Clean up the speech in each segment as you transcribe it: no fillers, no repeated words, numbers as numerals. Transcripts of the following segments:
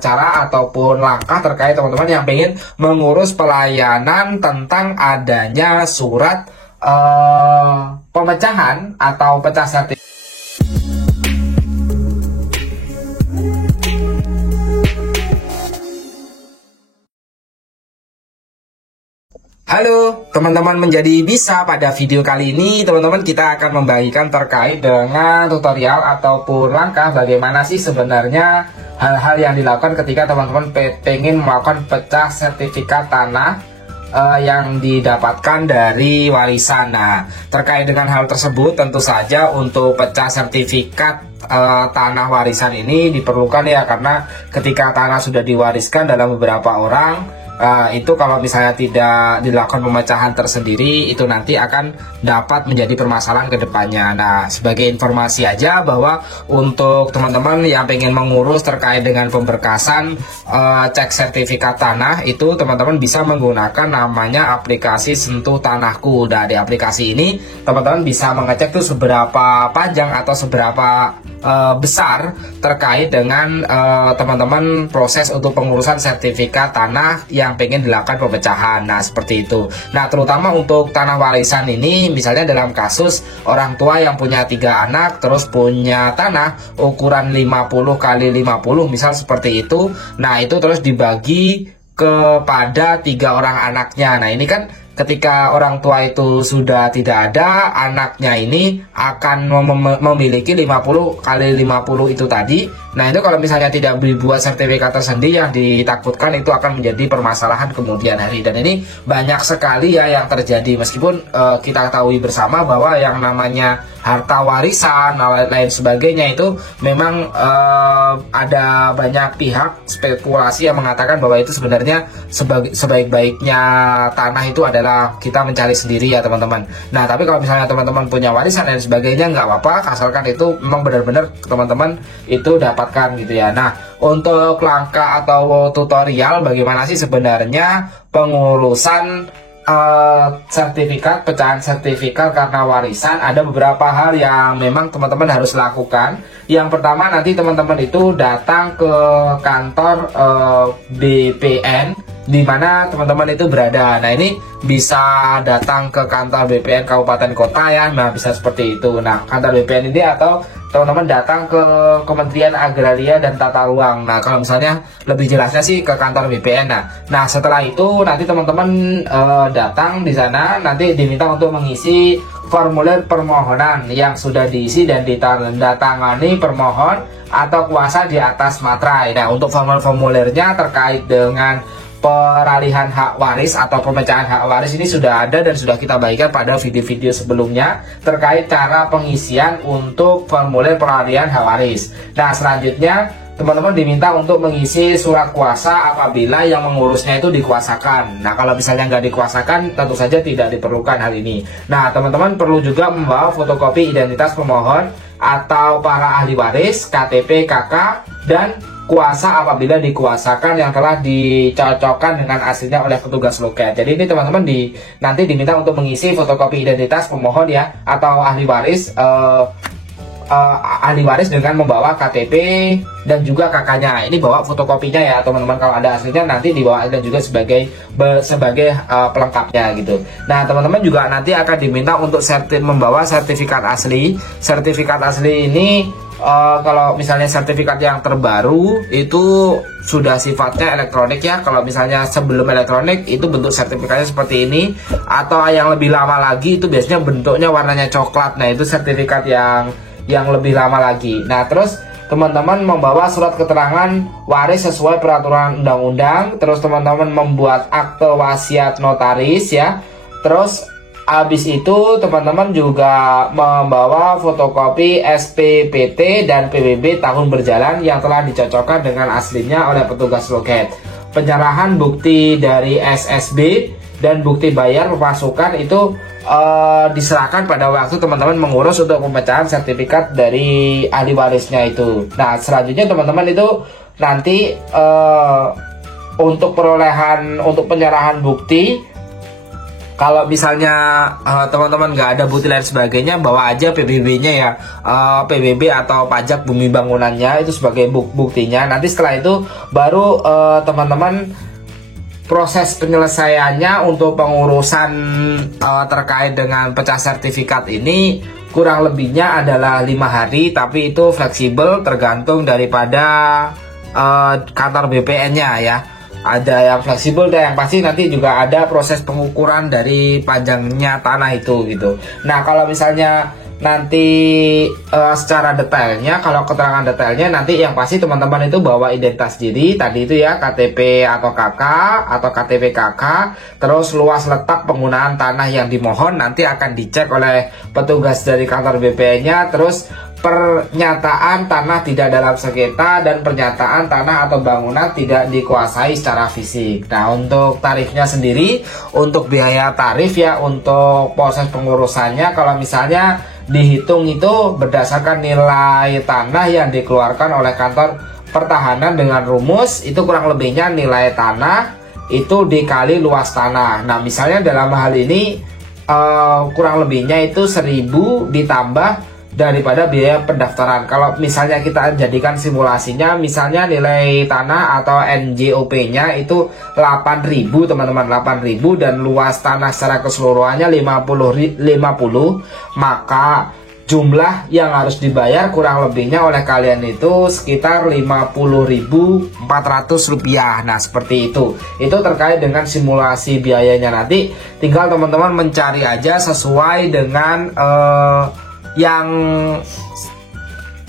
cara ataupun langkah terkait teman-teman yang pengen mengurus pelayanan tentang adanya surat pemecahan atau pecah sertifikat. Halo teman-teman menjadi bisa. Pada video kali ini teman-teman kita akan membagikan terkait dengan tutorial ataupun langkah bagaimana sih sebenarnya hal-hal yang dilakukan ketika teman-teman pengen melakukan pecah sertifikat tanah yang didapatkan dari warisan. Nah, terkait dengan hal tersebut tentu saja untuk pecah sertifikat tanah warisan ini diperlukan ya, karena ketika tanah sudah diwariskan dalam beberapa orang, itu kalau misalnya tidak dilakukan pemecahan tersendiri, itu nanti akan dapat menjadi permasalahan ke depannya. Nah, sebagai informasi aja bahwa untuk teman-teman yang pengen mengurus terkait dengan pemberkasan cek sertifikat tanah, itu teman-teman bisa menggunakan namanya aplikasi Sentuh Tanahku. Nah, di aplikasi ini teman-teman bisa mengecek tuh seberapa panjang atau seberapa besar terkait dengan teman-teman proses untuk pengurusan sertifikat tanah yang pengen dilakukan pemecahan. Nah, seperti itu. Nah, terutama untuk tanah warisan ini, misalnya dalam kasus orang tua yang punya 3 anak terus punya tanah ukuran 50 kali 50, misal seperti itu. Nah, itu terus dibagi kepada 3 orang anaknya. Nah, ini kan ketika orang tua itu sudah tidak ada, anaknya ini akan memiliki 50 kali 50 itu tadi. Nah, itu kalau misalnya tidak dibuat sertifikat tersendiri, yang ditakutkan itu akan menjadi permasalahan kemudian hari. Dan ini banyak sekali ya yang terjadi, meskipun kita ketahui bersama bahwa yang namanya harta warisan lain sebagainya itu memang ada banyak pihak spekulasi yang mengatakan bahwa itu sebenarnya sebaik-baiknya tanah itu adalah kita mencari sendiri ya teman-teman. Nah, tapi kalau misalnya teman-teman punya warisan dan sebagainya, nggak apa-apa, asalkan itu memang benar-benar teman-teman itu dapatkan gitu ya. Nah, untuk langkah atau tutorial bagaimana sih sebenarnya pengurusan sertifikat, pecahan sertifikat karena warisan, ada beberapa hal yang memang teman-teman harus lakukan. Yang pertama, nanti teman-teman itu datang ke kantor BPN di mana teman-teman itu berada. Nah, ini bisa datang ke kantor BPN Kabupaten Kota ya. Nah, bisa seperti itu. Nah, kantor BPN ini, atau teman-teman datang ke Kementerian Agraria dan Tata Ruang. Nah, kalau misalnya lebih jelasnya sih ke kantor BPN. Nah, setelah itu nanti teman-teman datang di sana, nanti diminta untuk mengisi formulir permohonan yang sudah diisi dan ditandatangani permohon atau kuasa di atas materai. Nah, untuk formulirnya terkait dengan peralihan hak waris atau pemecahan hak waris ini sudah ada dan sudah kita bagikan pada video-video sebelumnya terkait cara pengisian untuk formulir peralihan hak waris. Nah, selanjutnya teman-teman diminta untuk mengisi surat kuasa apabila yang mengurusnya itu dikuasakan. Nah, kalau misalnya nggak dikuasakan, tentu saja tidak diperlukan hal ini. Nah, teman-teman perlu juga membawa fotokopi identitas pemohon atau para ahli waris, KTP, KK, dan kuasa apabila dikuasakan yang telah dicocokkan dengan aslinya oleh petugas loket. Jadi ini teman-teman nanti diminta untuk mengisi fotokopi identitas pemohon ya, atau ahli waris dengan membawa KTP dan juga KK-nya. Ini bawa fotokopinya ya teman-teman. Kalau ada aslinya nanti dibawa dan juga sebagai pelengkapnya gitu. Nah, teman-teman juga nanti akan diminta untuk membawa sertifikat asli. Sertifikat asli ini kalau misalnya sertifikat yang terbaru itu sudah sifatnya elektronik ya. Kalau misalnya sebelum elektronik itu bentuk sertifikatnya seperti ini, atau yang lebih lama lagi itu biasanya bentuknya warnanya coklat. Nah, itu sertifikat yang lebih lama lagi. Nah, terus teman-teman membawa surat keterangan waris sesuai peraturan undang-undang. Terus teman-teman membuat akte wasiat notaris ya. Terus habis itu teman-teman juga membawa fotokopi SPPT dan PBB tahun berjalan yang telah dicocokkan dengan aslinya oleh petugas loket. Penyerahan bukti dari SSB dan bukti bayar pemasukan itu diserahkan pada waktu teman-teman mengurus untuk pemecahan sertifikat dari ahli warisnya itu. Nah, selanjutnya teman-teman itu nanti untuk penyerahan bukti Kalau misalnya teman-teman nggak ada bukti lain sebagainya, bawa aja PBB-nya ya, PBB atau pajak bumi bangunannya itu sebagai buktinya. Nanti setelah itu baru teman-teman proses penyelesaiannya untuk pengurusan terkait dengan pecah sertifikat ini kurang lebihnya adalah 5 hari, tapi itu fleksibel tergantung daripada kantor BPN-nya ya. Ada yang fleksibel dan yang pasti nanti juga ada proses pengukuran dari panjangnya tanah itu gitu. Nah kalau misalnya nanti secara detailnya, kalau keterangan detailnya nanti yang pasti teman-teman itu bawa identitas diri tadi itu ya, KTP atau KK atau KTP KK, terus luas letak penggunaan tanah yang dimohon nanti akan dicek oleh petugas dari kantor BPN-nya, terus pernyataan tanah tidak dalam sengketa dan pernyataan tanah atau bangunan tidak dikuasai secara fisik. Nah untuk tarifnya sendiri, untuk biaya tarif ya untuk proses pengurusannya, kalau misalnya dihitung itu berdasarkan nilai tanah yang dikeluarkan oleh kantor pertahanan dengan rumus itu kurang lebihnya nilai tanah itu dikali luas tanah. Nah misalnya dalam hal ini kurang lebihnya itu 1.000 ditambah daripada biaya pendaftaran. Kalau misalnya kita jadikan simulasinya, misalnya nilai tanah atau NJOP-nya itu 8.000 teman-teman, 8.000 dan luas tanah secara keseluruhannya 50, maka jumlah yang harus dibayar kurang lebihnya oleh kalian itu sekitar Rp50.400. Nah seperti itu. Itu terkait dengan simulasi biayanya, nanti tinggal teman-teman mencari aja sesuai dengan yang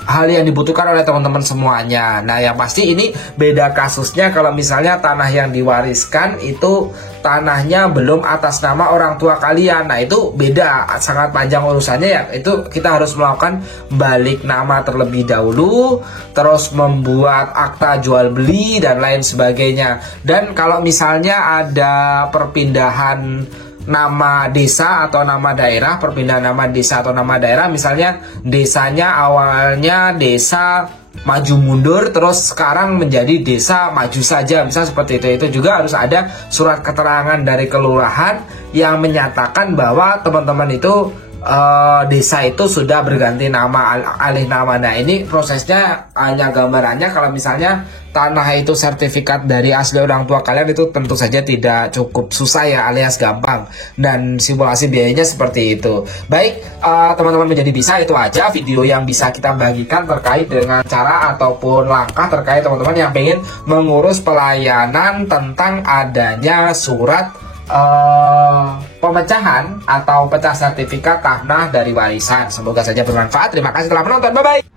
hal yang dibutuhkan oleh teman-teman semuanya. Nah yang pasti ini beda kasusnya kalau misalnya tanah yang diwariskan itu tanahnya belum atas nama orang tua kalian. Nah itu beda, sangat panjang urusannya ya. Itu kita harus melakukan balik nama terlebih dahulu, terus membuat akta jual beli dan lain sebagainya. Dan kalau misalnya ada perpindahan nama desa atau nama daerah, perpindahan nama desa atau nama daerah, misalnya desanya awalnya desa maju mundur terus sekarang menjadi desa maju saja, misalnya seperti itu juga harus ada surat keterangan dari kelurahan yang menyatakan bahwa teman-teman itu desa itu sudah berganti nama, alih nama. Nah ini prosesnya hanya gambarannya. Kalau misalnya tanah itu sertifikat dari asli orang tua kalian itu tentu saja tidak cukup susah ya, alias gampang, dan simulasi biayanya seperti itu. Baik teman-teman menjadi bisa, itu aja video yang bisa kita bagikan terkait dengan cara ataupun langkah terkait teman-teman yang pengen mengurus pelayanan tentang adanya surat pemecahan atau pecah sertifikat tanah dari warisan. Semoga saja bermanfaat. Terima kasih telah menonton. Bye bye.